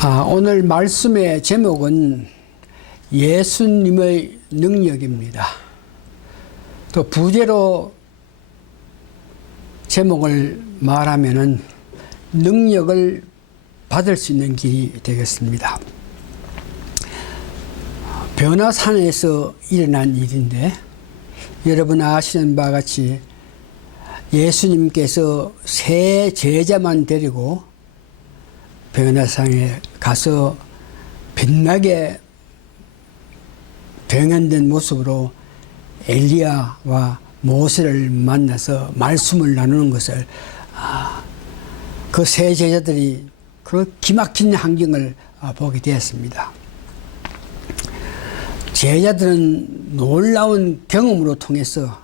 오늘 말씀의 제목은 예수님의 능력입니다. 또 부제로 제목을 말하면은 능력을 받을 수 있는 길이 되겠습니다. 변화산에서 일어난 일인데, 여러분 아시는 바와 같이 예수님께서 세 제자만 데리고 변화산에 가서 빛나게 병현된 모습으로 엘리야와 모세를 만나서 말씀을 나누는 것을 그 세 제자들이 그 기막힌 광경을 보게 되었습니다. 제자들은 놀라운 경험으로 통해서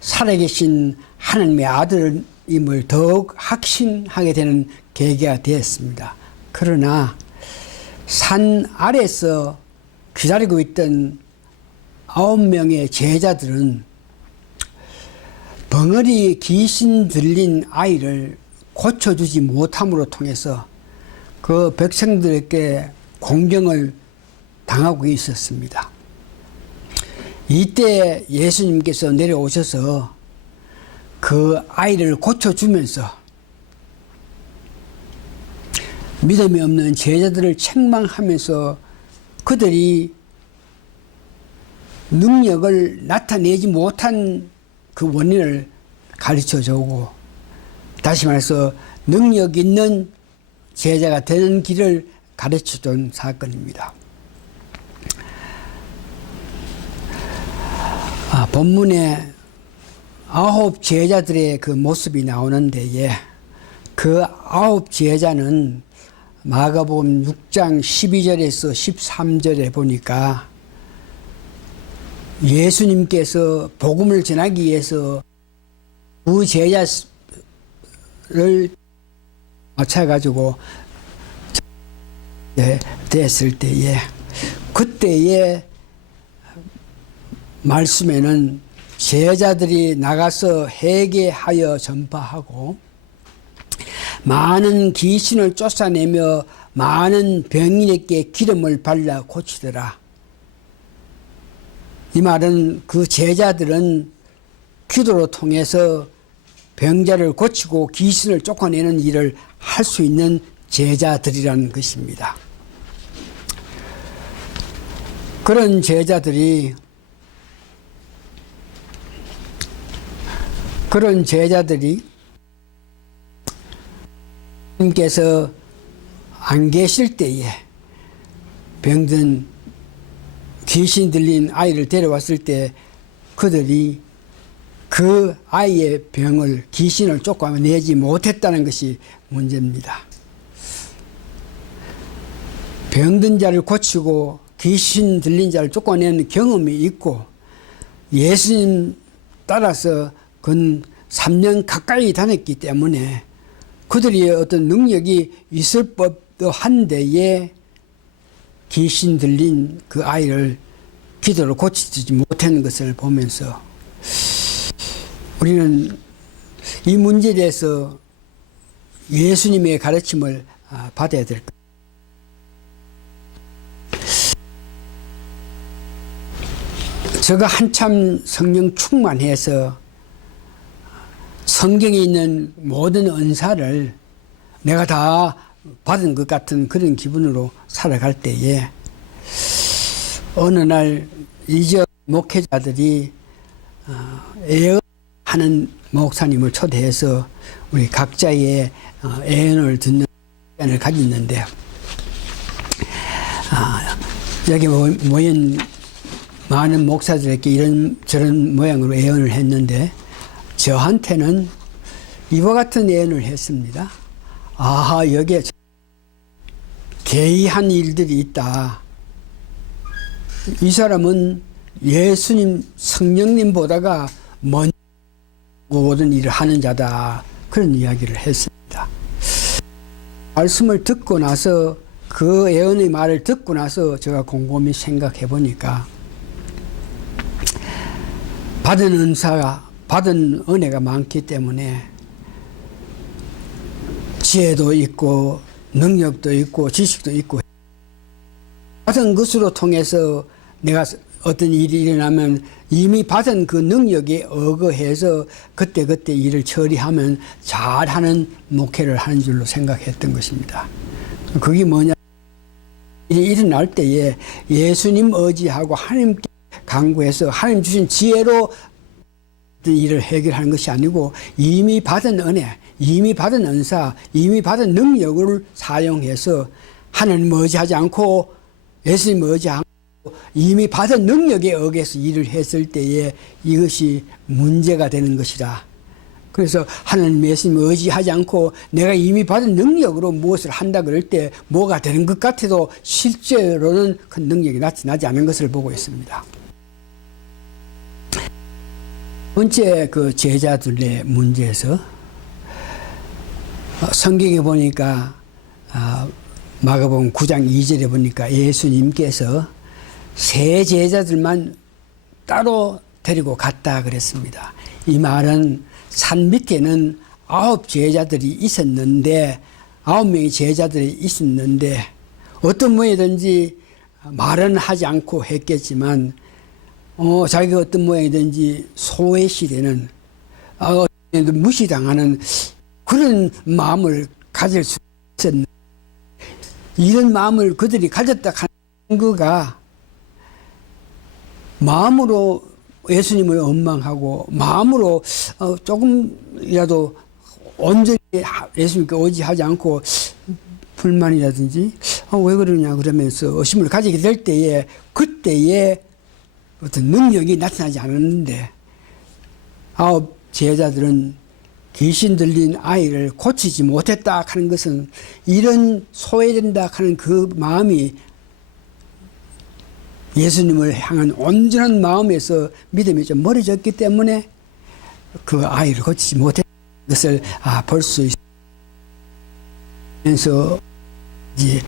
살아계신 하나님의 아들임을 더욱 확신하게 되는 계기가 되었습니다. 그러나 산 아래에서 기다리고 있던 9명의 제자들은 벙어리 귀신 들린 아이를 고쳐주지 못함으로 통해서 그 백성들에게 공경을 당하고 있었습니다. 이때 예수님께서 내려오셔서 그 아이를 고쳐주면서 믿음이 없는 제자들을 책망하면서 그들이 능력을 나타내지 못한 그 원인을 가르쳐주고, 다시 말해서 능력 있는 제자가 되는 길을 가르쳐준 사건입니다. 본문에 9 제자들의 그 모습이 나오는데, 그 9 제자는 마가복음 6장 12절에서 13절에 보니까 예수님께서 복음을 전하기 위해서 두 제자를 맞춰가지고 됐을 때에, 그때의 말씀에는 제자들이 나가서 회개하여 전파하고 많은 귀신을 쫓아내며 많은 병인에게 기름을 발라 고치더라. 이 말은 그 제자들은 기도로 통해서 병자를 고치고 귀신을 쫓아내는 일을 할 수 있는 제자들이라는 것입니다. 그런 제자들이 님께서 안 계실 때에 병든 귀신 들린 아이를 데려왔을 때 그들이 그 아이의 병을, 귀신을 쫓아내지 못했다는 것이 문제입니다. 병든 자를 고치고 귀신 들린 자를 쫓아내는 경험이 있고 예수님 따라서 근 3년 가까이 다녔기 때문에 그들이 어떤 능력이 있을 법도 한데에 귀신 들린 그 아이를 기도로 고치지 못하는 것을 보면서 우리는 이 문제에 대해서 예수님의 가르침을 받아야 될 것. 제가 한참 성령 충만해서 성경에 있는 모든 은사를 내가 다 받은 것 같은 그런 기분으로 살아갈 때에 어느 날 이적 목회자들이 애언하는 목사님을 초대해서 우리 각자의 애언을 듣는 시간을 가졌는데, 여기 모인 많은 목사들에게 이런저런 모양으로 애언을 했는데 저한테는 이와 같은 예언을 했습니다. 여기에 개의한 일들이 있다. 이 사람은 예수님, 성령님보다가 먼저 모든 일을 하는 자다. 그런 이야기를 했습니다. 말씀을 듣고 나서, 그 예언의 말을 듣고 나서 제가 곰곰이 생각해 보니까 받은 은혜가 많기 때문에 지혜도 있고 능력도 있고 지식도 있고 받은 것으로 통해서 내가 어떤 일이 일어나면 이미 받은 그 능력에 의거해서 그때그때 일을 처리하면 잘하는 목회를 하는 줄로 생각했던 것입니다. 그게 뭐냐? 일이 일어날 때에 예수님 의지하고 하나님께 간구해서 하나님 주신 지혜로 일을 해결하는 것이 아니고 이미 받은 은혜, 이미 받은 은사, 이미 받은 능력을 사용해서 하나님 의지하지 않고 예수님 의지하고 이미 받은 능력에 의해서 일을 했을 때에 이것이 문제가 되는 것이라. 그래서 하나님 예수님 의지하지 않고 내가 이미 받은 능력으로 무엇을 한다 그럴 때 뭐가 되는 것 같아도 실제로는 그 능력이 나타나지 않은 것을 보고 있습니다. 번째 그 제자들의 문제에서 성경에 보니까 마가복음 9장 2절에 보니까 예수님께서 세 제자들만 따로 데리고 갔다 그랬습니다. 이 말은 산 밑에는 9 제자들이 있었는데 9명의 제자들이 있었는데 어떤 모양이든지 말은 하지 않고 했겠지만 자기가 어떤 모양이든지 소외시되는 무시당하는 그런 마음을 가질 수 있었는데 이런 마음을 그들이 가졌다 하는 거가 마음으로 예수님을 원망하고 마음으로 조금이라도 온전히 예수님께 의지하지 않고 불만이라든지 왜 그러냐 그러면서 의심을 가지게 될 때에 그때에 어떤 능력이 나타나지 않았는데 9 제자들은 귀신 들린 아이를 고치지 못했다 하는 것은 이런 소외된다 하는 그 마음이 예수님을 향한 온전한 마음에서 믿음이 좀 멀어졌기 때문에 그 아이를 고치지 못했다는 것을 볼 수 있으면서 이제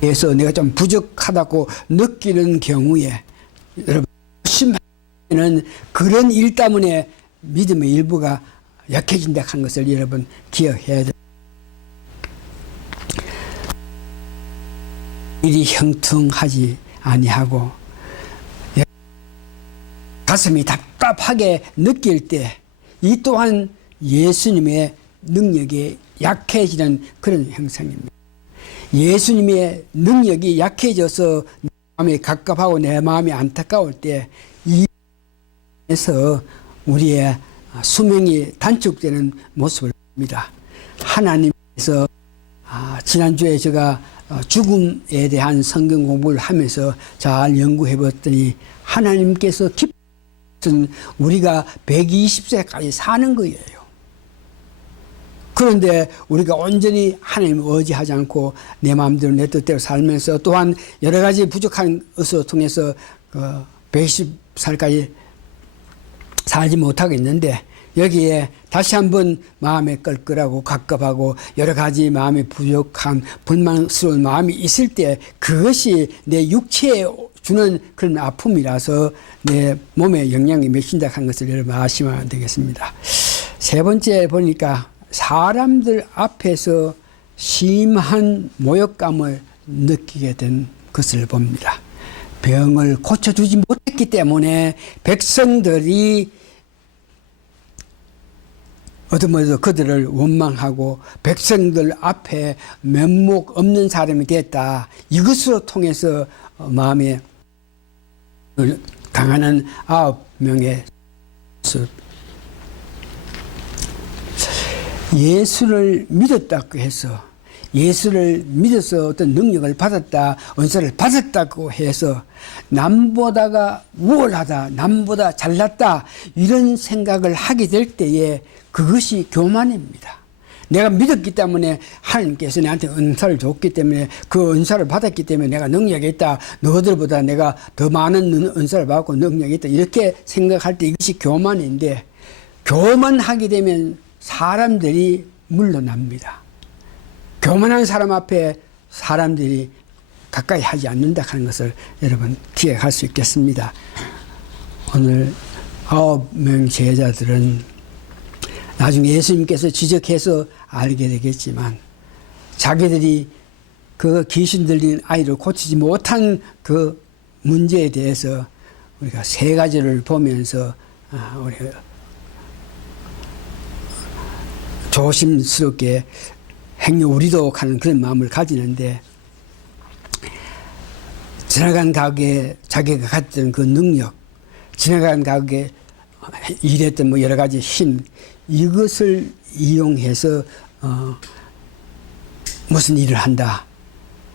그래서 내가 좀 부족하다고 느끼는 경우에 여러분 심하는 그런 일 때문에 믿음의 일부가 약해진다 하는 것을 여러분 기억해야 됩니다. 일이 형통하지 아니하고 가슴이 답답하게 느낄 때 이 또한 예수님의 능력이 약해지는 그런 형상입니다. 예수님의 능력이 약해져서 내 마음이 갑갑하고 내 마음이 안타까울 때 이에서 우리의 수명이 단축되는 모습을 봅니다. 하나님께서 지난주에 제가 죽음에 대한 성경 공부를 하면서 잘 연구해 봤더니 하나님께서 기뻐하시는 우리가 120세까지 사는 거예요. 그런데 우리가 온전히 하나님을 의지하지 않고 내 마음대로 내 뜻대로 살면서 또한 여러 가지 부족한 것을 통해서 120살까지 살지 못하겠는데 여기에 다시 한번 마음에 껄끄하고 갑갑하고 여러 가지 마음에 부족한 불만스러운 마음이 있을 때 그것이 내 육체에 주는 그런 아픔이라서 내 몸에 영향이 미친다 하는 것을 여러분 아시면 되겠습니다. 세 번째 보니까 사람들 앞에서 심한 모욕감을 느끼게 된 것을 봅니다. 병을 고쳐주지 못했기 때문에 백성들이 어둠에서 그들을 원망하고 백성들 앞에 면목 없는 사람이 됐다. 이것으로 통해서 마음에 강하는 9명의 모습. 예수를 믿었다고 해서 예수를 믿어서 어떤 능력을 받았다, 은사를 받았다고 해서 남보다가 우월하다, 남보다 잘났다 이런 생각을 하게 될 때에 그것이 교만입니다. 내가 믿었기 때문에 하나님께서 내한테 은사를 줬기 때문에 그 은사를 받았기 때문에 내가 능력이 있다. 너희들보다 내가 더 많은 은사를 받고 능력이 있다. 이렇게 생각할 때 이것이 교만인데 교만하게 되면 사람들이 물러납니다. 교만한 사람 앞에 사람들이 가까이 하지 않는다 하는 것을 여러분 기억할 수 있겠습니다. 오늘 9명 제자들은 나중에 예수님께서 지적해서 알게 되겠지만 자기들이 그 귀신 들린 아이를 고치지 못한 그 문제에 대해서 우리가 세 가지를 보면서 우리가 조심스럽게 행여 하는 그런 마음을 가지는데, 지나간 가운데 자기가 가졌던 그 능력, 지나간 가운데 일했던 뭐 여러 가지 힘, 이것을 이용해서 무슨 일을 한다.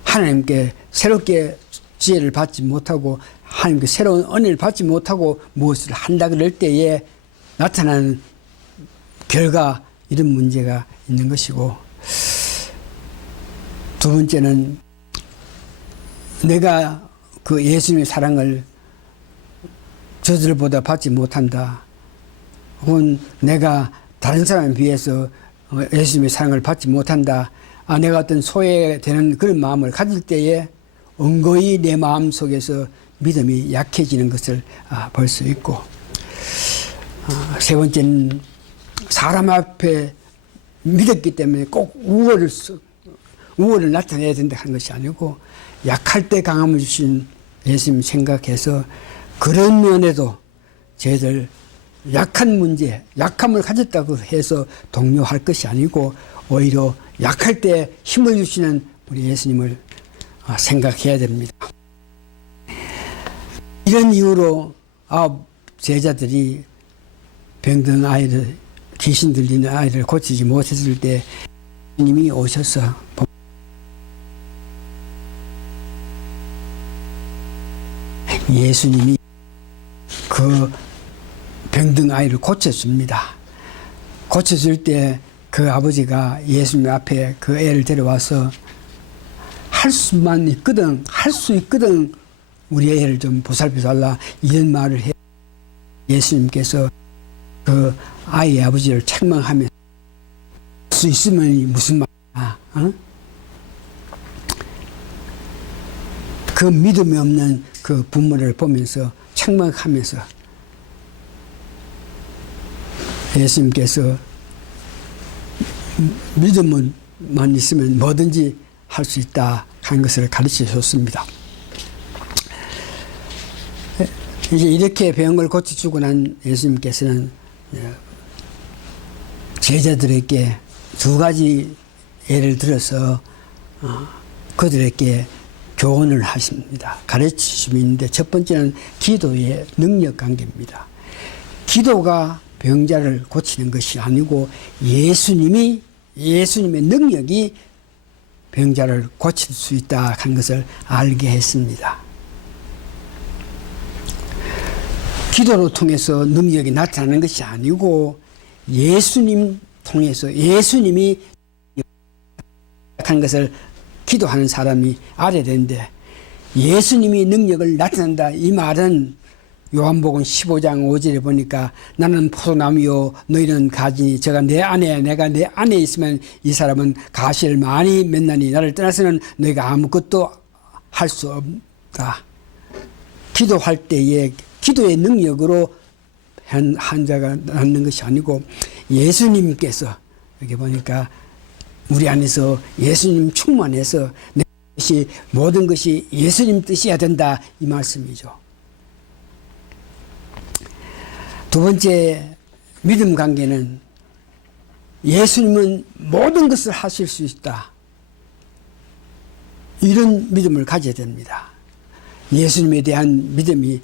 하나님께 새롭게 지혜를 받지 못하고 하나님께 새로운 은혜를 받지 못하고 무엇을 한다 그럴 때에 나타나는 결과, 이런 문제가 있는 것이고, 두 번째는 내가 그 예수님의 사랑을 저들보다 받지 못한다. 혹은 내가 다른 사람에 비해서 예수님의 사랑을 받지 못한다. 내가 어떤 소외되는 그런 마음을 가질 때에 은거히 내 마음 속에서 믿음이 약해지는 것을 볼 수 있고, 세 번째는 사람 앞에 믿었기 때문에 꼭 우월을 나타내야 된다 하는 것이 아니고, 약할 때 강함을 주신 예수님 생각해서 그런 면에도 저희들 약한 문제, 약함을 가졌다고 해서 동요할 것이 아니고, 오히려 약할 때 힘을 주시는 우리 예수님을 생각해야 됩니다. 이런 이유로 제자들이 병든 아이를, 귀신 들리는 아이를 고치지 못했을 때 예수님이 오셔서 예수님이 그 병든 아이를 고쳐줍니다. 고쳐줄 때 그 아버지가 예수님 앞에 그 애를 데려와서 할 수 있거든 우리 애를 좀 보살펴달라, 이런 말을 해. 예수님께서 그 아이의 아버지를 책망하며 할 수 있으면 무슨 말이야, 그 믿음이 없는 그 부모를 보면서 책망하면서 예수님께서 믿음만 있으면 뭐든지 할 수 있다 하는 것을 가르쳐 줬습니다. 이제 이렇게 병을 고쳐주고 난 예수님께서는 제자들에게 두 가지 예를 들어서 그들에게 교훈을 하십니다. 가르치심이 있는데, 첫 번째는 기도의 능력 관계입니다. 기도가 병자를 고치는 것이 아니고 예수님의 능력이 병자를 고칠 수 있다 하는 것을 알게 했습니다. 기도로 통해서 능력이 나타나는 것이 아니고 예수님 통해서 예수님이 하는 것을 기도하는 사람이 알아야 되는데, 예수님이 능력을 나타낸다, 이 말은 요한복음 15장 5절에 보니까 나는 포도나무요 너희는 가지니 저가 내 안에 내가 내 안에 있으면 이 사람은 가시를 많이 맺나니 나를 떠나서는 너희가 아무것도 할 수 없다. 기도할 때에 기도의 능력으로 한 자가 낫는 것이 아니고 예수님께서, 여기 보니까 우리 안에서 예수님 충만해서 내 것이 모든 것이 예수님 뜻이어야 된다, 이 말씀이죠. 두 번째 믿음 관계는 예수님은 모든 것을 하실 수 있다, 이런 믿음을 가져야 됩니다. 예수님에 대한 믿음이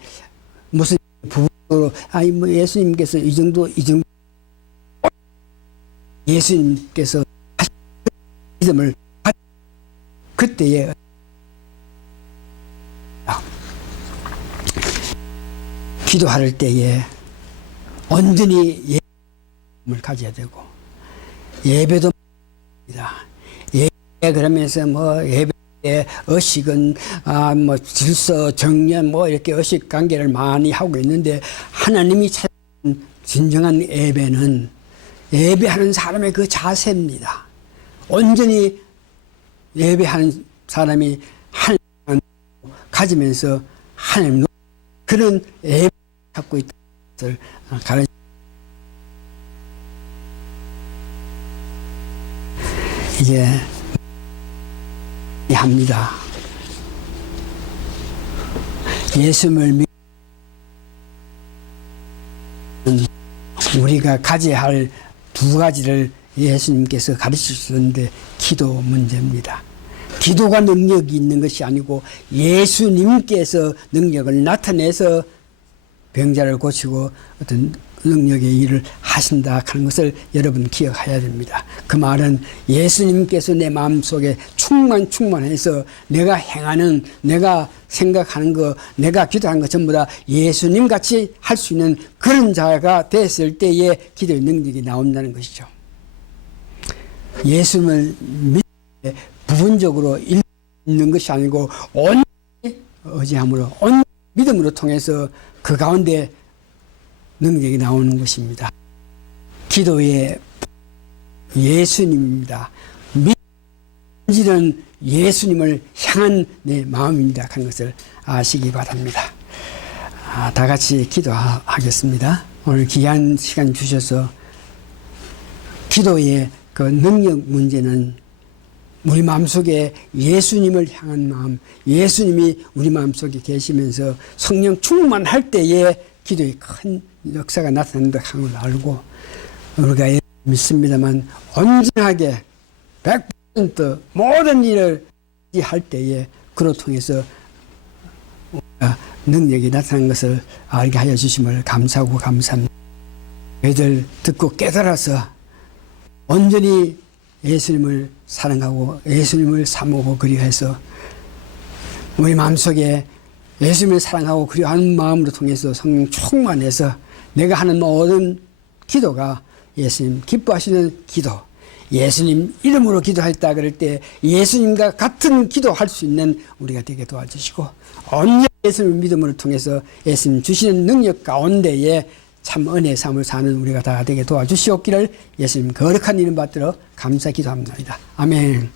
무슨 부부로 뭐 예수님께서 이 정도 예수님께서 믿음을 그때에 기도할 때에 온전히 예배를 가져야 되고, 예배도 예배 그러면서 뭐 예배에 의식은 뭐 질서 정연 뭐 이렇게 의식 관계를 많이 하고 있는데, 하나님이 찾는 진정한 예배는 예배하는 사람의 그 자세입니다. 온전히 예배하는 사람이 하나님 가지면서 하나님 그런 예배를 갖고 있다는 것을 가르쳐. 이게 합니다. 예수님을 믿는 우리가 가져야 할 두 가지를 예수님께서 가르치셨는데 기도 문제입니다. 기도가 능력이 있는 것이 아니고 예수님께서 능력을 나타내서 병자를 고치고 어떤 능력의 일을 하신다 하는 것을 여러분 기억해야 됩니다. 그 말은 예수님께서 내 마음속에 충만해서 내가 행하는, 내가 생각하는 거, 내가 기도하는 것 전부 다 예수님 같이 할 수 있는 그런 자가 됐을 때에 기도의 능력이 나온다는 것이죠. 예수님을 믿는 부분적으로 있는 것이 아니고 온 의지함으로, 온 믿음으로 통해서 그 가운데 능력이 나오는 것입니다. 기도의 예수님입니다. 믿는 예수님을 향한 내 마음입니다 하는 것을 아시기 바랍니다. 다 같이 기도하겠습니다. 오늘 귀한 시간 주셔서 기도의 그 능력 문제는 우리 마음속에 예수님을 향한 마음, 예수님이 우리 마음속에 계시면서 성령 충만할 때에 기도의 큰 역사가 나타난다 하는 걸 알고 우리가 믿습니다만 온전하게 100% 모든 일을 할 때에 그로 통해서 우리가 능력이 나타난 것을 알게 하여 주심을 감사하고 감사합니다. 저희들 듣고 깨달아서 온전히 예수님을 사랑하고 예수님을 사모하고 그리워해서 우리 마음속에 예수님을 사랑하고 그리워하는 마음으로 통해서 성령 충만해서 내가 하는 모든 기도가 예수님 기뻐하시는 기도, 예수님 이름으로 기도했다 그럴 때 예수님과 같은 기도할 수 있는 우리가 되게 도와주시고 온전히 예수님 믿음으로 통해서 예수님 주시는 능력 가운데에 참 은혜의 삶을 사는 우리가 다 되게 도와주시옵기를 예수님 거룩한 이름 받들어 감사 기도합니다. 아멘.